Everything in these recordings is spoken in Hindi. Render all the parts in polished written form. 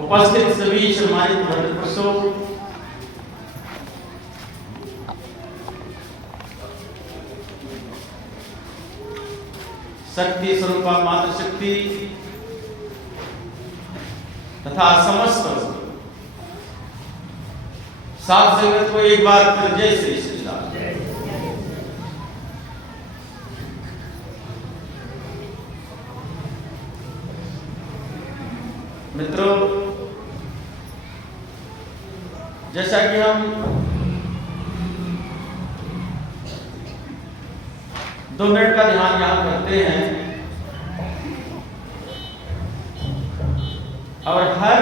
उपस्थित सभी सम्मानित भद्रपुरुषों, शक्ति स्वरूपा मातृशक्ति तथा समस्त सात जगत को एक बार फिर जय श्री सीताराम। मित्रों, जैसा कि हम 2 मिनट का ध्यान यहां करते हैं और हर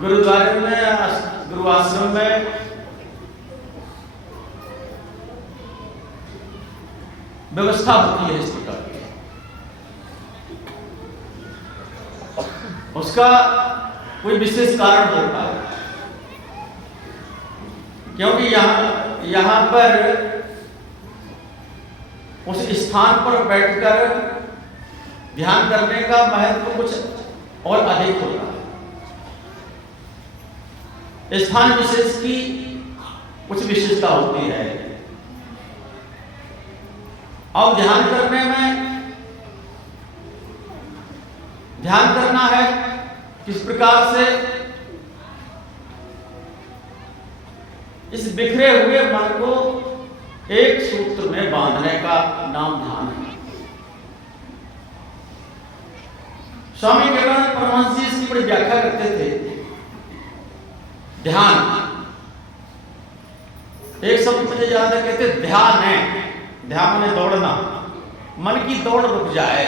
गुरुद्वारे में, गुरु आश्रम में व्यवस्था होती है इस प्रकार की। उसका कोई विशेष कारण होता है, क्योंकि यहां पर उस स्थान पर बैठकर ध्यान करने का महत्व कुछ और अधिक होता है। स्थान विशेष की कुछ विशेषता होती है। अब ध्यान करने में ध्यान करना है किस प्रकार से, इस बिखरे हुए मन को एक सूत्र में बांधने का नाम ध्यान है। स्वामी विवेकानंद परमहंस जी इसकी बड़ी व्याख्या करते थे। ध्यान एक शब्द मुझे याद है, कहते ध्यान है। ध्यान में दौड़ना, मन की दौड़ रुक जाए।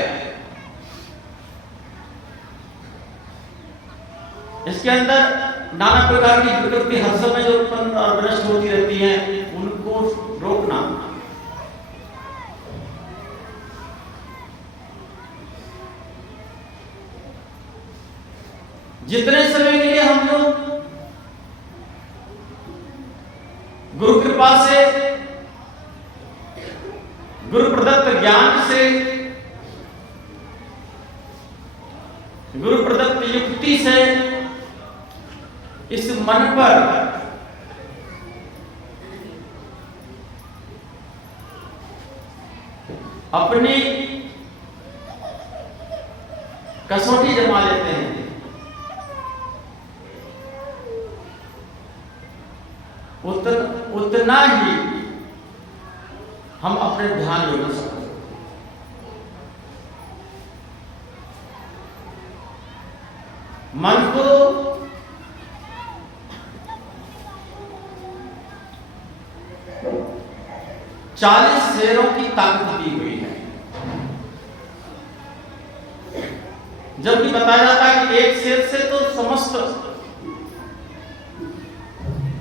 इसके अंदर नाना प्रकार की विकृति हर समय जो उत्पन्न और विनष्ट होती रहती हैं, उनको रोकना। जितने समय के लिए हम लोग गुरु कृपा से, गुरु प्रदत्त ज्ञान से, गुरु प्रदत्त युक्ति से इस मन पर अपनी कसौटी जमा लेते हैं, उतना ही हम अपने ध्यान योग में सफल होते हैं। मन को चालीस शेरों की ताकत दी हुई है। जबकि बताया जाता है कि एक शेर से तो समस्त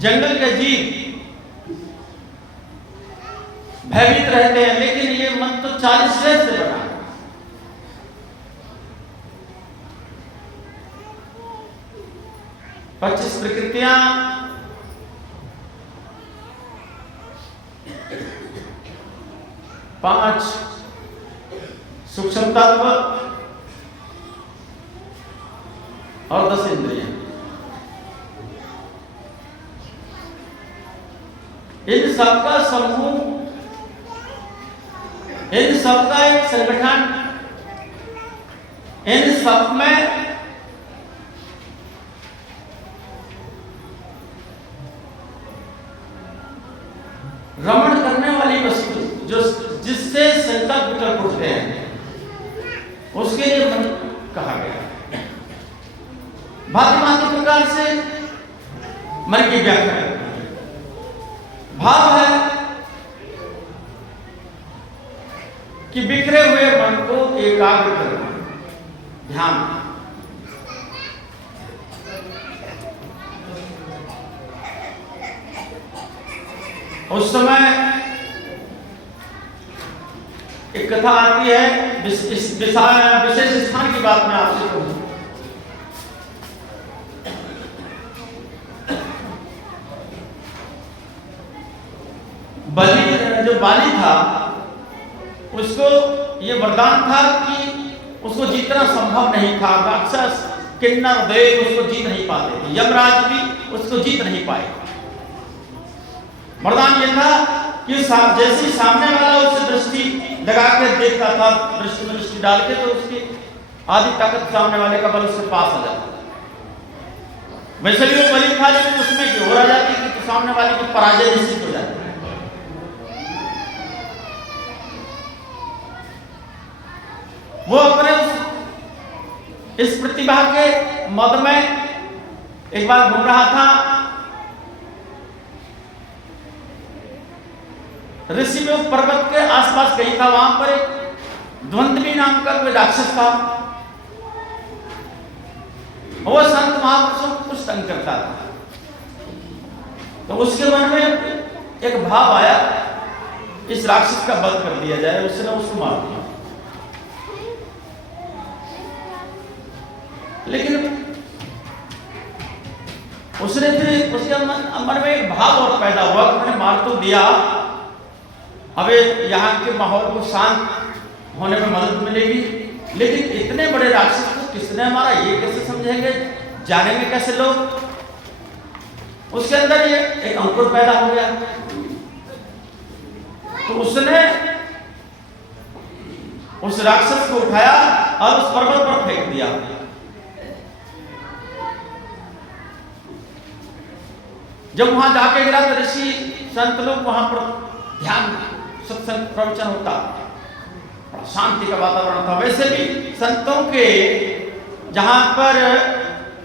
जंगल के जीव भयभीत रहते हैं, लेकिन ये मन तो 40 शेर से बना है। पच्चीस प्रकृतियां, 5 सूक्ष्म तत्व और 10 इंद्रियां। इन सबका समूह, इन सबका एक संगठन, इन सब में रमण करने वाली वस्तु, जो जिससे संकल्प विकल्प उठते हैं, उसके लिए मन कहा गया है। भांति प्रकार से मन की व्याख्या है। भाव है कि बिखरे हुए मन को एकाग्र करना, ध्यान। उस समय एक कथा आती है, विशेष स्थान की बात मैं आपसे कहूं। बलि, जो बाली था, उसको ये वरदान था कि उसको जीतना संभव नहीं था। राक्षस, किन्नर, देव उसको जीत नहीं पाते थे, यमराज भी उसको जीत नहीं पाए। वरदान ये था कि जैसे सामने वाला उससे दृष्टि लगा कर देखता था, दृष्टि में दृष्टि डाल के, तो उसकी आधी ताकत सामने वाले का बल उसके पास आ जाता। वैसे भी वो बलि था, लेकिन उसमें क्या हो जाती कि तो सामने वाले की पराजय निश्चित हो जाती। वो अपने इस प्रतिभा के मद में एक बार घूम रहा था। ऋषि में पर्वत के आसपास गई था, वहां पर एक द्वंद्वी नाम का कोई राक्षस था। वो संत महापुरुषों को कुछ तंग करता था। तो उसके मन में एक भाव आया, इस राक्षस का वध कर दिया जाए। उसने उसको मार दिया। लेकिन उसने फिर उसके मन में एक भाव और पैदा हुआ कि मैंने मार तो दिया, अब यहाँ के माहौल को शांत होने में मदद मिलेगी, लेकिन इतने बड़े राक्षस को किसने मारा, ये कैसे समझेंगे, जानेंगे कैसे लोग। उसके अंदर ये एक अंकुर पैदा हो गया। तो उसने उस राक्षस को उठाया और उस पर्वत पर फेंक दिया। जब वहां जाके गिरा तो ऋषि संत लोग वहां पर ध्यान, सत्संग, प्रवचन होता, शांति का वातावरण था। वैसे भी संतों के जहां पर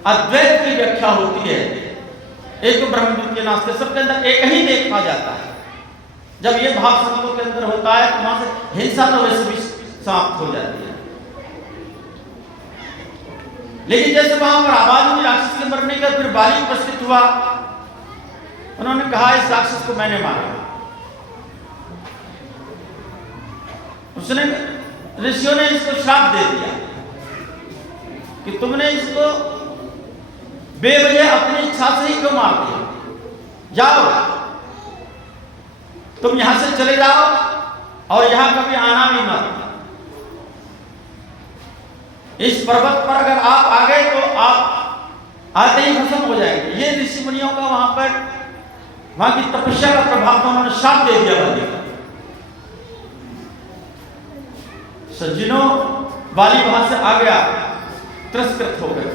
अद्वैत की व्याख्या होती है, एक तो ब्रह्म के नास्ते, सबके अंदर एक ही देखा जाता है। जब ये भाव संतों के अंदर होता है तो वहां से हिंसा तो वैसे भी समाप्त हो जाती है। लेकिन जैसे वहां पर आवाज हुई राक्षस के मरने का, फिर बाली उपस्थित हुआ। उन्होंने कहा इस राक्षस को मैंने मारा। उसने, ऋषियों ने इसको श्राप दे दिया कि तुमने इसको बेवजह अपनी इच्छा से ही क्यों मार दिया, जाओ तुम यहां से चले जाओ और यहां कभी आना भी मत। इस पर्वत पर अगर आप आ गए तो आप आते ही खत्म हो जाएंगे। ये ऋषि मुनियों का वहां पर, वहां की तपस्या का प्रभाव था, उन्होंने शाप दे दिया बाली का। सज्जनों, बाली वहां से आ गया, तिरस्कृत हो गए।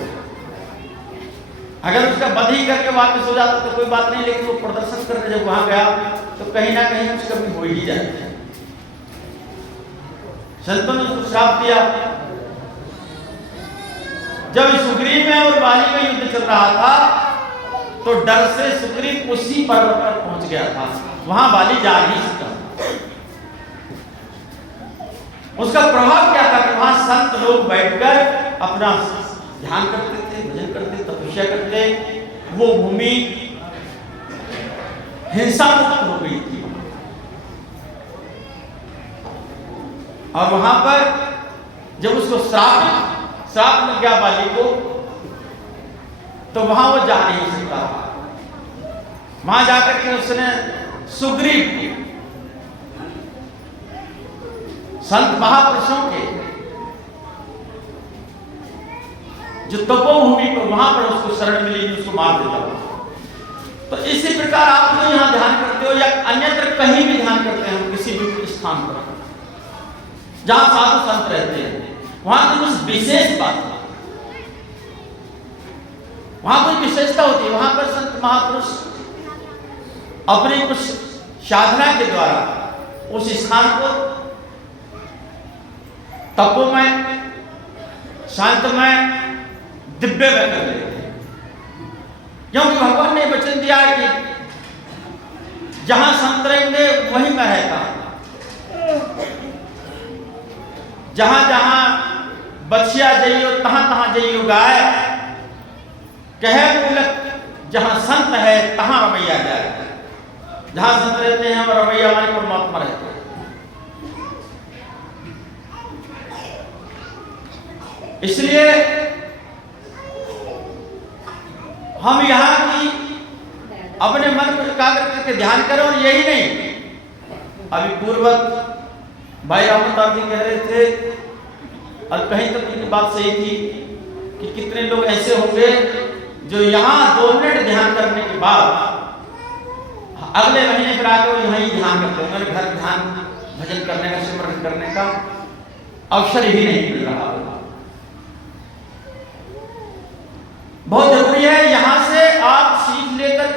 अगर उसका वध ही करके वापस हो जाता तो कोई बात नहीं, लेकिन वो प्रदर्शन करके जब वहां गया तो कहीं ना कहीं उसका भी हो ही जाए। संतों ने उसको श्राप दिया। जब सुग्रीव में और बाली में युद्ध चल रहा था तो डर से सुग्रीव उसी पर्वत पर पहुंच गया था, वहां बाली जा नहीं सकता। उसका प्रभाव क्या था कि वहां संत लोग बैठकर अपना ध्यान करते थे, भजन करते, तपस्या करते। वो भूमि हिंसा मुक्त हो गई थी। और वहां पर जब उसको श्राप लग गया बाली को, तो वहां वो जा नहीं सकता। वहां जाकर के उसने सुग्रीव, संत महापुरुषों के जो तपोभूमि पर, वहां पर उसको शरण मिली, उसको मार देता। तो इसी प्रकार आप जो यहां ध्यान करते हो या अन्यत्र कहीं भी ध्यान करते हैं, किसी भी स्थान पर जहां साधु संत रहते हैं, वहां की कुछ विशेष बात है, वहां कोई विशेषता होती है। वहां पर संत महापुरुष अपनी कुछ साधना के द्वारा उस स्थान को तपोमय, शांतमय, दिव्य में कर लेते हैं। क्योंकि भगवान ने वचन दिया है कि जहां संत रहेंगे वहीं मैं रहता हूं। जहां जहां बछिया जइयो तहां तहां जइयो गाय, कहे बोलक जहां संत है तहां रमैया जाए। जहां संत रहते हैं और रमैया हमारे परमात्मा रहते हैं। इसलिए हम यहाँ की अपने मन को एकाग्र करके ध्यान करें। और यही नहीं, अभी पूर्वत भाई रामदास जी कह रहे थे, और कहीं तक उनकी बात सही थी, कि कितने लोग ऐसे होंगे जो यहाँ 2 मिनट ध्यान करने के बाद अगले महीने फिर आके वो यहाँ ही ध्यान करते होंगे, घर ध्यान भजन करने का, सिमरन करने का अवसर ही नहीं मिल रहा होगा। बहुत जरूरी है यहां से आप सीख लेकर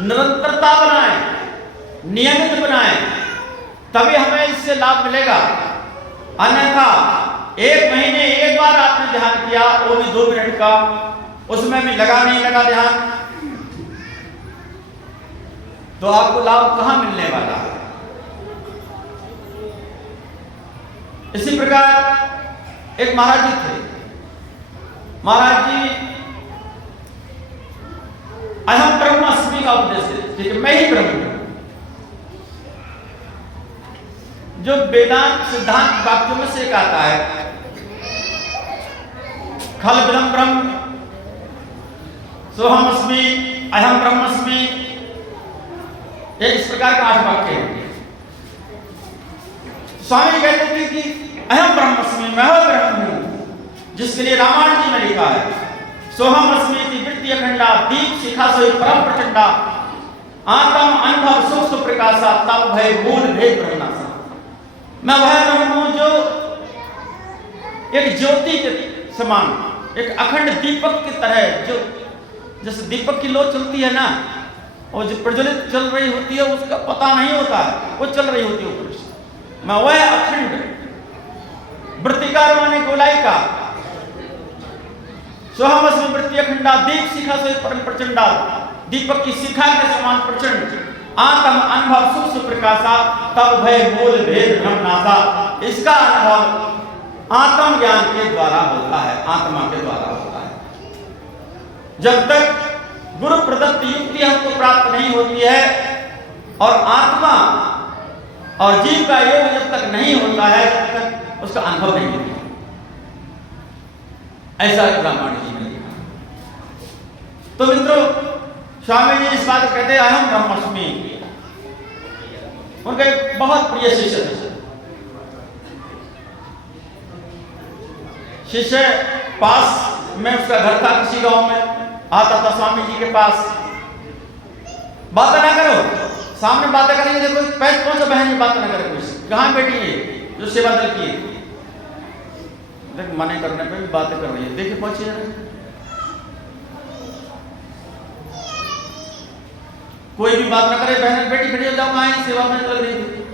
निरंतरता बनाएं, नियमित बनाएं, तभी हमें इससे लाभ मिलेगा। अन्यथा 1 महीने एक बार आपने ध्यान किया, वो भी 2 मिनट का, उसमें भी लगा नहीं लगा ध्यान, तो आपको लाभ कहां मिलने वाला है। इसी प्रकार एक महाराज जी थे, महाराज जी अहम ब्रह्मास्मि का उपदेश देते कि मैं ही ब्रह्म हूं। जो वेदांत सिद्धांत वाक्यों में से एक आता है, खल बिलम ब्रह्म सोहमस्मि अहम ब्रह्मस्मि, इस प्रकार का 8 वाक्य है। स्वामी कहते थे कि अहम ब्रह्मस्मि, मैं ब्रह्म हूं, जिसके लिए रामायण जी में लिखा है, सोहमस्मि वृत्ति अखंडा दीप शिखा सोई परम प्रचंडा, आत्म अनुभव सुख सुप्रकाशा तब भय मूल भेद ब्रह्मनाशा। मैं वह ब्रह्म हूं जो एक ज्योति के समान, एक अखंड दीपक की तरह, जो जैसे दीपक की लो चलती है ना, और जो प्रज्वलित चल रही होती है उसका पता नहीं होता है, वो चल रही होती है ऊपर से। मैं वह अखंड वृत्तिकार माने गोलाई का, सोहमस्मि वृत्ति अखंडा दीप शिखा से परम प्रचंडा, दीपक की शिखा के समान प्रचंड, आत्म अनुभव सुख सुप्रकाशा तब भय मूल भेद ब्रह्मनाशा। इसका अनुभव आत्म ज्ञान के द्वारा होता है, आत्मा के द्वारा होता है। जब तक गुरु प्रदत्त युक्ति हमको प्राप्त नहीं होती है और आत्मा और जीव का योग जब तक नहीं होता है, तब तक उसका अनुभव नहीं होता। ऐसा रामायण जी ने लिखा। तो मित्रों, स्वामी जी इस बात कहते हैं अहम ब्रह्मास्मि, उनके बहुत प्रिय शिष्य थे। शिष्य पास में उसका घर था, किसी गांव में आता था स्वामी जी के पास। बातें ना करो, सामने बातें करेंगे, देखो पैर पहुंचो बहन जी, बात ना करे कोई, कहां बैठी है जो सेवा दल की है, देख मने करने पे भी बातें कर रही है, देखिए पहुंची जरा। कोई भी बात ना करे, बहन बेटी खड़ी हो जाओ, आए सेवा में लग रही थी,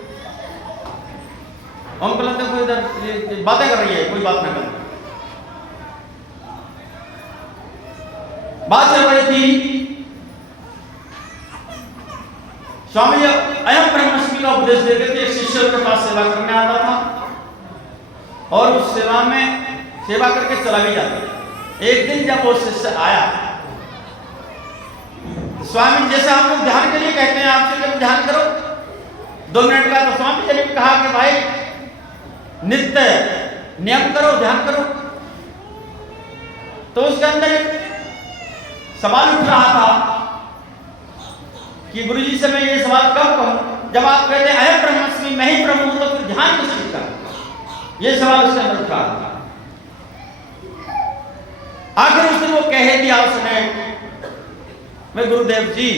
हम लगता कोई इधर बातें कर रही है, कोई बात ना करे। बात चल रही थी, स्वामी जी अयम ब्रह्मस्मि का उपदेश देते थे। एक शिष्य के पास सेवा करने आता था और उस सेवा में सेवा करके चला भी जाता। एक दिन जब वो शिष्य आया, स्वामी जैसे हम लोग ध्यान के लिए कहते हैं आपसे जब ध्यान करो 2 मिनट का, तो स्वामी जी ने कहा कि भाई नित्य नियम करो, ध्यान करो। तो उसके अंदर एक सवाल उठ रहा था कि गुरुजी से मैं ये सवाल कब कहूं, जब आप कहते हैं अयम ब्रह्मस्मि, मैं ही ब्रह्म हूं, तो फिर ध्यान किस चीज का, ये सवाल उसके अंदर उठ रहा था। आखिर उस दिन वो कह दिया उसने, मैं गुरुदेव जी,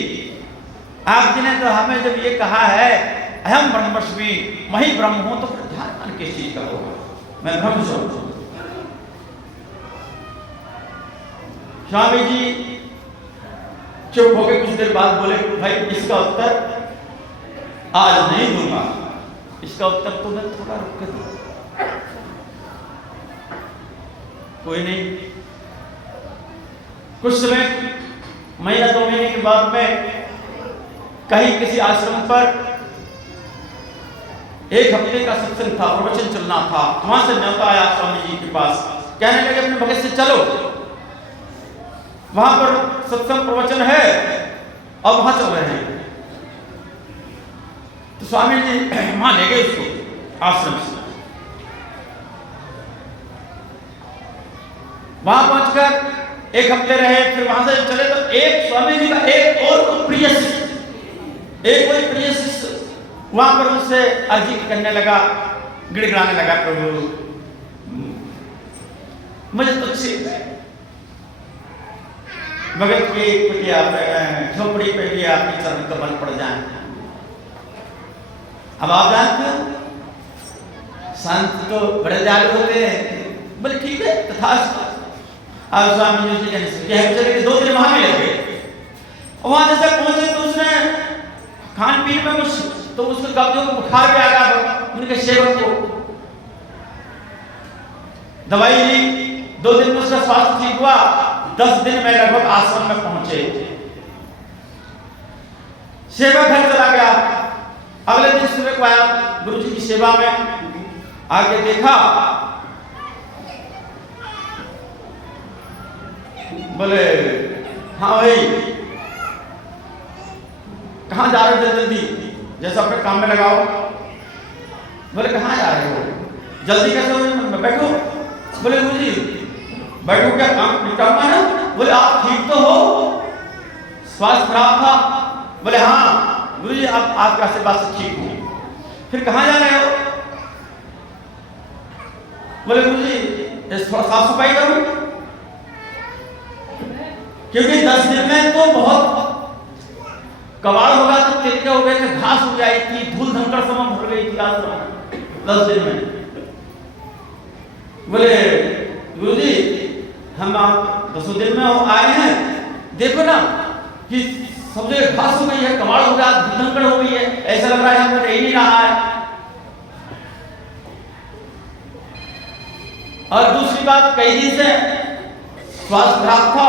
आप जी ने तो हमें जब ये कहा है अहम ब्रह्मस्मि, मैं ही ब्रह्म हूं, तो फिर ध्यान किस चीज का होगा, मैं ब्रह्म स्वरूप हूं। स्वामी जी चुप हो गए, कुछ देर बाद बोले, भाई इसका उत्तर आज नहीं दूंगा, इसका उत्तर तो मैं थोड़ा रुक के दूंगा। कोई नहीं। कुछ समय, महीना 2 महीने के बाद में कहीं किसी आश्रम पर 1 हफ्ते का सत्संग था, प्रवचन चलना था। वहां से न्योता आया स्वामी जी के पास, कहने लगे अपने भगत से चलो, वहां पर सत्संग प्रवचन है और वहां चल रहे हैं। तो स्वामी जी वहां ले गए उसको आश्रम से। वहां पहुंचकर 1 हफ्ते रहे, फिर वहां से चले तो एक स्वामी जी का एक और प्रिय शिष्य, एक कोई प्रिय शिष्य वहां पर उससे अर्जी करने लगा, गिड़गिड़ाने लगा, प्रभु मुझे तुझसे बगल की कुटिया झोपड़ी पे भी आपके चरण कमल पड़ जाए। अब आप जानते हो संत तो बड़े दयालु होते हैं, बोले ठीक है तथास्तु। अब स्वामी जी चले 2 दिन वहां मिले गए। वहां जैसे पहुंचे तो उसने खान पीन में कुछ, तो उसके कब्जों को बुखार भी आ गया, उनके सेवक को दवाई ली, 2 दिन में उसका स्वास्थ्य ठीक हुआ। 10 दिन में लगभग आश्रम में पहुंचे। सेवक घर चला गया। अगले दिन सुबह को आया गुरु जी की सेवा में, आके देखा, बोले हाँ भाई कहाँ जा रहे हो जल्दी, जैसा अपने काम में लगाओ। बोले कहाँ जा रहे हो, जल्दी कैसे हो, बैठो। बोले गुरु जी बैठो, क्या काम निपटाऊंगा ना। बोले आप ठीक तो हो, स्वास्थ्य खराब था। बोले हाँ गुरु जी आप आपके आशीर्वाद से ठीक हूँ। फिर कहाँ जा रहे हो। बोले गुरु जी थोड़ा साफ सफाई करूं, क्योंकि 10 दिन में तो बहुत कबाड़ होगा, तो तिलके हो गए थे, घास हो गई थी, धूल धनकर समम भर गई थी आश्रम 10 दिन में। बोले गुरुजी हम आप 10 दिन में आए हैं, देखो ना कि सब जगह घास हो गई है, कबाड़ हो गया, धूल धनकर हो गई है, ऐसा लग रहा है हमको रह ही नहीं रहा है। और दूसरी बात, कई दिन से स्वास्थ्य खराब था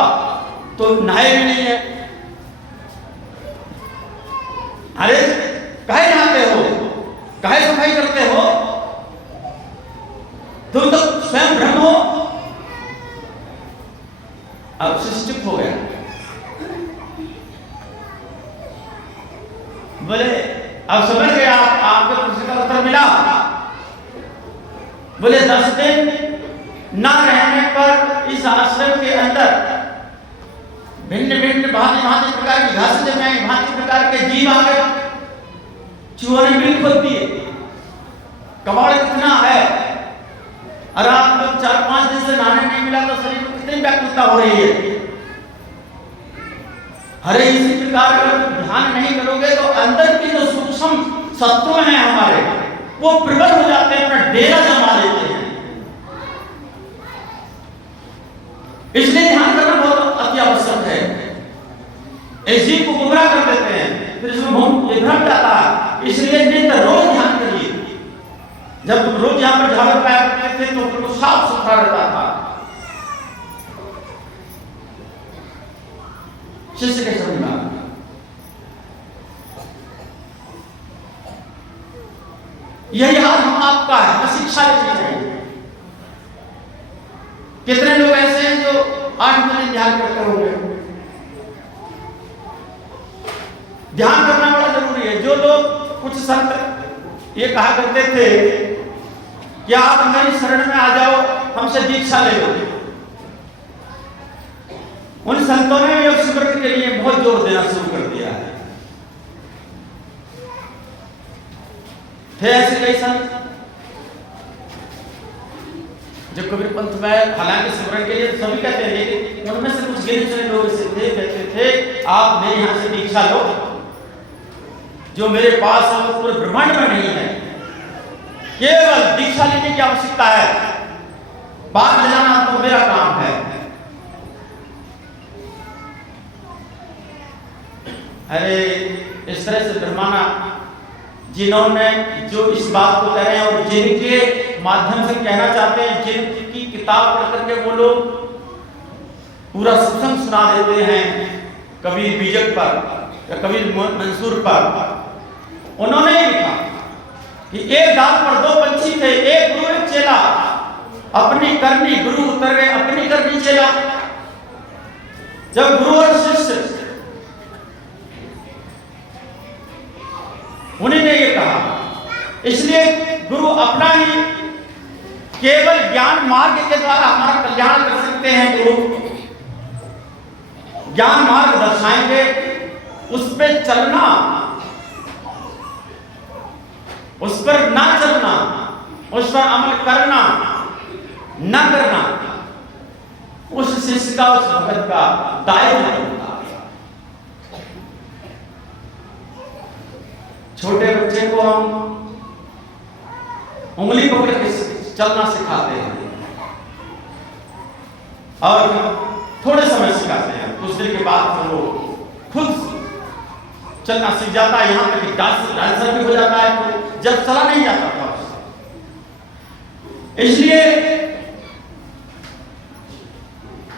तो नहाए भी नहीं है। अरे काहे नहाते हो, काहे सफाई करते हो, तुम तो स्वयं ब्रह्म हो। अब सृष्टि हो गया। बोले अब समझ गया, आपको प्रश्न का उत्तर मिला। बोले 10 दिन ना रहने पर इस आश्रम के अंदर भिन्न भिन्न भांति भांति प्रकार की घास जमे आई, भांति प्रकार के जीव आ गए, चूहों ने बिल खोद दिए, कबाड़ कितना है। और आप लोग 4-5 दिन से नहाने नहीं मिला तो शरीर में कितनी व्याकुलता हो रही है। अरे इसी प्रकार अगर ध्यान नहीं करोगे तो अंदर की जो सूक्ष्म सत्व हैं हमारे, वो प्रबल हो जाते हैं, अपना डेरा जमा लेते हैं। इसलिए ध्यान करना बहुत अति आवश्यक है। ऐसी को गुमराह कर देते हैं, फिर इसमें भ्रम जाता है। इसलिए नित्य रोज ध्यान करिए। जब तुम रोज यहाँ पर झाड़ू पाया करते थे तो बिल्कुल साफ सुथरा रहता था। शिष्य के समझ में यही हाल हम आपका है, हमें शिक्षा लेनी चाहिए। कितने लोग ऐसे हैं जो 8 महीने ध्यान करते होंगे। ध्यान करना बड़ा जरूरी है। जो लोग कुछ संत ये कहा करते थे कि आप हमारी शरण में आ जाओ, हमसे दीक्षा ले लो, उन संतों ने योग सिमरन के लिए बहुत जोर देना शुरू कर दिया है। थे ऐसे कई संत जो कबीर पंथ में, हालांकि सिमरन के लिए सभी कहते हैं, लेकिन उनमें से कुछ गिने चुने लोग ऐसे थे, कहते थे आप मेरे यहाँ से दीक्षा लो, जो मेरे पास है वो पूरे ब्रह्मांड में नहीं है। केवल दीक्षा लेने की आवश्यकता है, बात ले जाना तो मेरा काम है। अरे इस तरह से ब्रह्माना जिन्होंने जो इस बात को कह रहे हैं और जिनके माध्यम से कहना चाहते हैं, जिनकी किताब पढ़ करके वो लोग पूरा सत्संग सुना देते हैं कबीर बीजक पर या कबीर मंसूर पर, उन्होंने लिखा कि एक डाल पर 2 पंछी थे, एक गुरु एक चेला, अपनी करनी गुरु उतर गए, अपनी करनी चेला। जब गुरु और शिष्य उन्हीं ने ये कहा, इसलिए गुरु अपना ही केवल ज्ञान मार्ग के द्वारा हमारा कल्याण कर सकते हैं। गुरु ज्ञान मार्ग दर्शाएंगे, उस पे चलना उस पर ना चलना, उस पर अमल करना ना करना, उस शिष्य का, उस भगत का दायित्व बनता है। छोटे बच्चे को हम उंगली पकड़ के चलना सिखाते हैं और थोड़े समय सिखाते हैं, कुछ देर के बाद वो खुद चलना सीख जाता है, यहां तक कि डांसर भी हो जाता है जब चला नहीं जाता था। इसलिए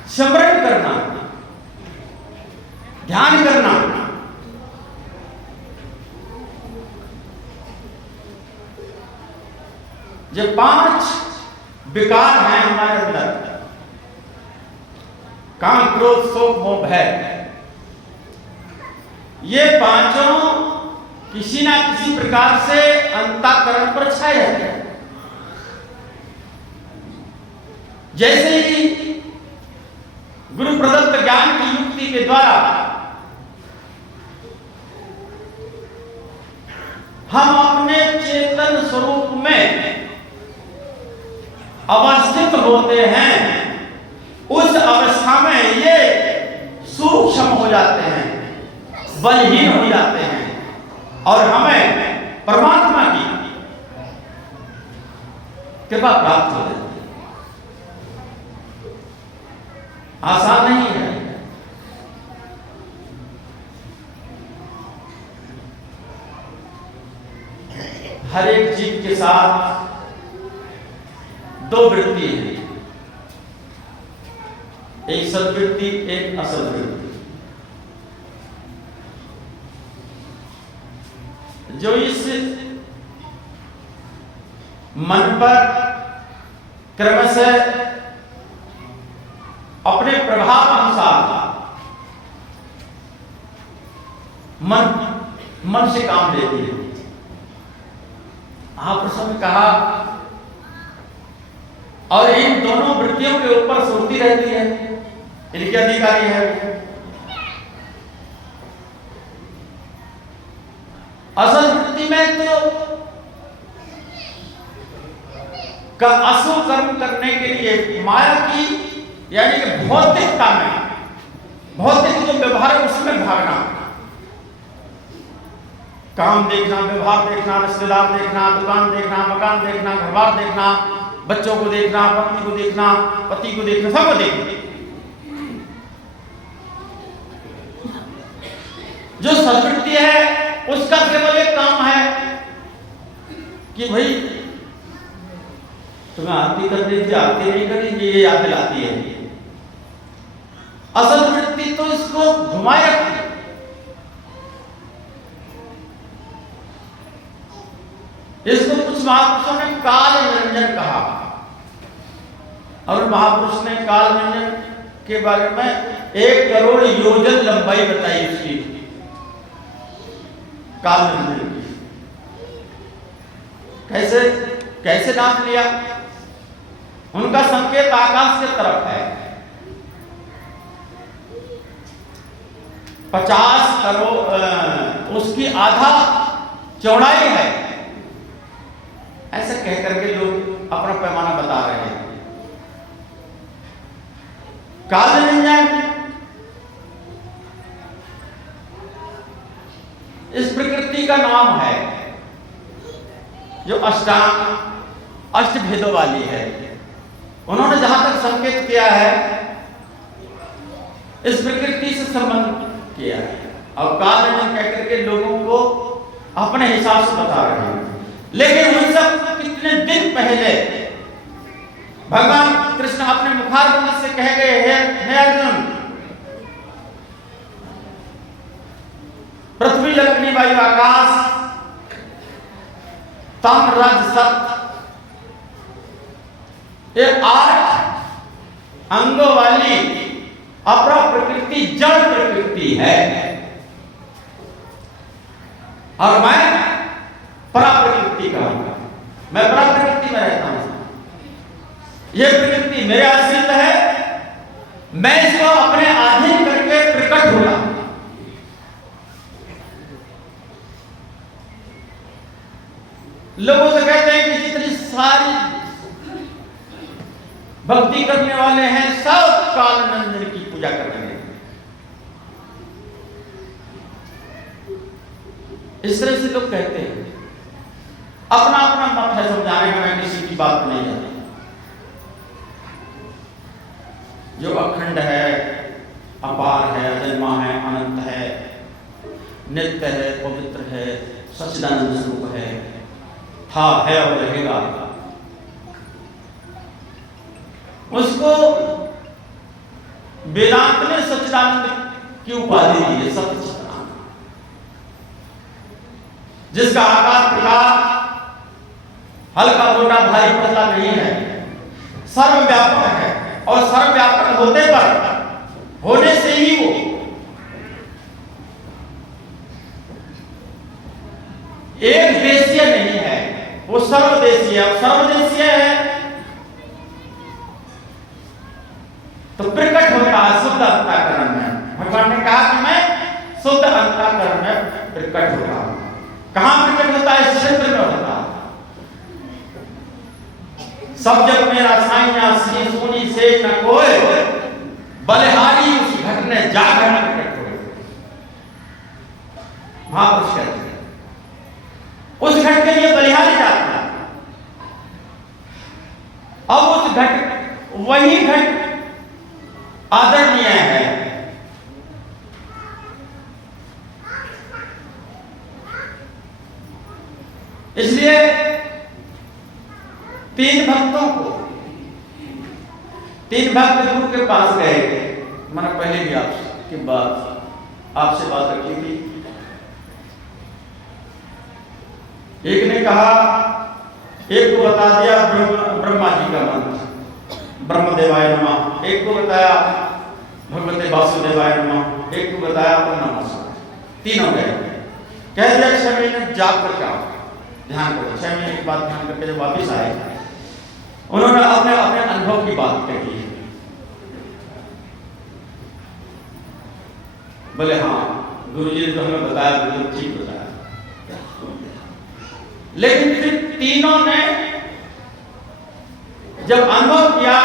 स्मरण करना, ध्यान करना, जो 5 विकार हैं हमारे अंदर, काम, क्रोध, शोक, मोह, भय, ये पांचों किसी ना किसी प्रकार से अंतःकरण पर छाए रहते हैं। जैसे ही गुरु प्रदत्त ज्ञान की युक्ति के द्वारा हम अपने चेतन स्वरूप में अवस्थित होते हैं, उस अवस्था में ये सूक्ष्म हो जाते हैं, बलहीन हो जाते हैं और हमें परमात्मा की कृपा प्राप्त हो जाती है। आसान नहीं है। हर एक जीव के साथ 2 वृत्ति है, एक सद्वृत्ति, एक असद्वृत्ति। जो इस मन पर क्रमशः अपने प्रभाव अनुसार मन से काम लेती है। महापुरुषों ने कहा, और इन दोनों वृत्तियों के ऊपर सुरती रहती है, इनके अधिकारी है वो। असल वृत्ति में तो का अशुभ कर्म करने के लिए माया की, यानी कि भौतिकता में, भौतिक जो व्यवहार है उसमें भागना, काम देखना, व्यवहार देखना, रिश्तेदार देखना, दुकान देखना, मकान देखना, घर बार देखना, बच्चों को देखना, पत्नी को देखना, पति को देखना, सबको देखना। जो सद्वृत्ति है उसका केवल एक काम है कि भाई तुम्हें आरती करनी थी, आरती नहीं करी, ये याद दिलाती है। असल वृत्ति तो इसको घुमाए रखती है। इसको कुछ महापुरुषों ने काल निरंजन कहा, और महापुरुष ने काल निरंजन के बारे में 1 करोड़ योजन लंबाई बताई उसकी, काल निरंजन की। कैसे नाप लिया? उनका संकेत आकाश के तरफ है। 50 करोड़ उसकी आधा चौड़ाई है, ऐसा कह करके लोग अपना पैमाना बता रहे हैं। काल निरंजन इस प्रकृति का नाम है जो अष्टभेदों वाली है। उन्होंने जहां तक संकेत किया है इस प्रकृति से संबंध किया है, और काल निरंजन कह करके लोगों को अपने हिसाब से बता रहे हैं। लेकिन उन सब कितने दिन पहले भगवान कृष्ण अपने मुखारबिंद से कह गए, हे अर्जुन, पृथ्वी, जल, अग्नि, वायु, आकाश, तम, रज, सत, ये 8 अंगों वाली अपरा प्रकृति जड़ प्रकृति है, और मैं परा प्रकृति का हूं। मैं परा प्रकृति में रहता हूं। यह प्रकृति मेरे आश्रित है, मैं इसको अपने अधीन करके प्रकट हुआ। लोगों से कहते हैं कि जितनी सारी भक्ति करने वाले हैं सब कालनंदन की पूजा कर रहे हैं। इस तरह से लोग कहते हैं, अपना अपना मत है समझाने का, मैं किसी की बात नहीं जाती। जो अखंड है, अपार है, अजन्मा है, अनंत है, नित्य है, पवित्र है, सच्चिदानंद स्वरूप है, था, है और रहेगा, उसको वेदांत ने सच्चिदानंद की उपाधि दी है। सच्चिदानंद, जिसका आकार प्रकार हल्का मोटा भारी पतला नहीं है, सर्वव्यापक है, और सर्वव्यापक होते पर होने से ही वो एक देशीय नहीं है, वो सर्वदेशीय है। सर्वदेशीय है तो प्रकट होता है शुद्ध अंतःकरण में। भगवान ने कहा कि मैं शुद्ध अंतःकरण में प्रकट होता हूं। कहां प्रकट होता है? इस क्षेत्र में होता है। सब जग मेरा साइया सी सोनी से न कोई, बलिहारी उस घट ने जाकर प्रकट हो। महापुरुष कहते हैं उस घट के लिए बलिहारी जाता है। अब उस घट, वही घट आदरणीय है। इसलिए तीन भक्त गुरु के पास गए। मैंने पहले भी आपसे बात रखी थी। एक ने कहा, एक को बता दिया ब्रह्मा जी का मंत्र ब्रह्मदेवाय नमः, एक को बताया भगवते वासुदेवाय नमः, एक को बताया ओम नमः शिवाय। तीनों गए, कह दिया 6 महीने जाग कर आओ, ध्यान करो। 6 महीने के बाद ध्यान करके जब वापिस आए, उन्होंने अपने अपने अनुभव की बात कही। बोले हाँ गुरुजी ने तो हमें बताया, बिल्कुल ठीक बताया। लेकिन फिर तीनों ने जब अनुभव किया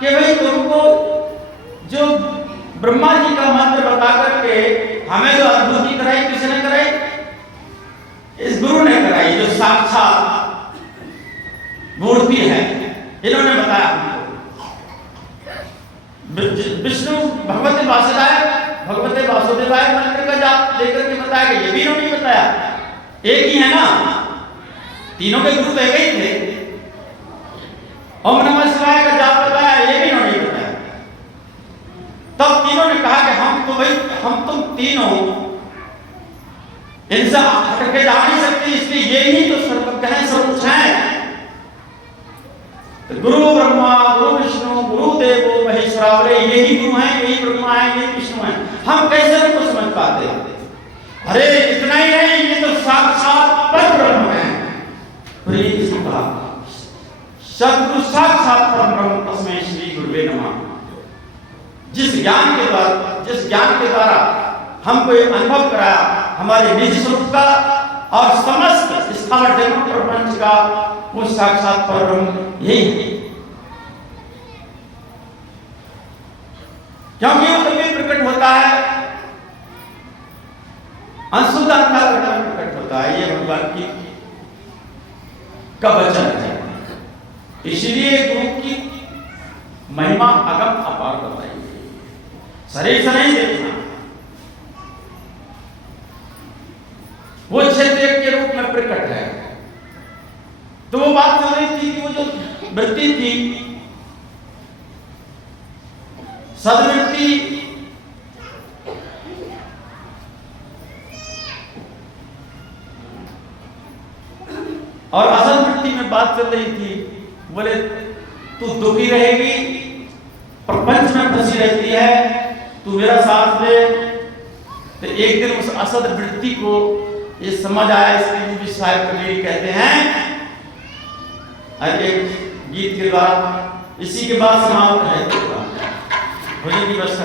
कि भाई तुमको जो ब्रह्मा जी का मंत्र बता करके हमें जो अनुभूति कराई, किसने कराई? इस गुरु ने कराई, जो साक्षात मूर्ति है। इन्होंने बताया हमको। विष्णु भगवते वासुदेवाय मंत्र का जाप लेकर के बताया गया, ये भी इन्होंने बताया। एक ही है ना, तीनों के गुरु तो एक ही थे। ओम नमः शिवाय का जाप बताया, ये भी इन्होंने बताया। तब तीनों ने कहा कि हम तुम तीनों इनसे हट के जा नहीं सकते, इसलिए ये ही तो सर्वज्ञ हैं, सर्वोच्च हैं। तो गुरु ब्रह्मा, गुरु विष्णु, गुरु देवो महेश्वरा, बोले यही गुरु हैं, यही ब्रह्मा है, यही विष्णु है। हम कैसे उनको समझ पाते? अरे इतना ही नहीं, ये तो साक्षात परब्रह्म है। सद्गुरु साक्षात परब्रह्म तस्मै श्री गुरुवे नमः। जिस ज्ञान के द्वारा हमको ये अनुभव कराया हमारे निज स्वरूप का और समस्त स्थावर जगत प्रपंच का, वो साक्षात परब्रह्म यही है। क्योंकि वो कभी प्रकट होता है, अंशुद्ध अंतःकरण में प्रकट होता है। ये भगवान की का वचन है। इसलिए गुरु की महिमा अगम अपार बताई गई, शरीर से नहीं देखना। वो क्षेत्र के रूप में प्रकट है। तो वो बात चल रही थी कि वो जो वृत्ति थी, सद्वृत्ति, और असल वृत्ति में बात चल रही थी। बोले तू दुखी रहेगी, प्रपंच में फंसी रहती है, तू मेरा साथ दे। तो एक दिन उस असद वृत्ति को ये समझ आया। इसलिए भी साहिब कबीर कहते हैं, एक गीत के द्वारा, इसी के बाद समाप्त है भोजन की व्यवस्था।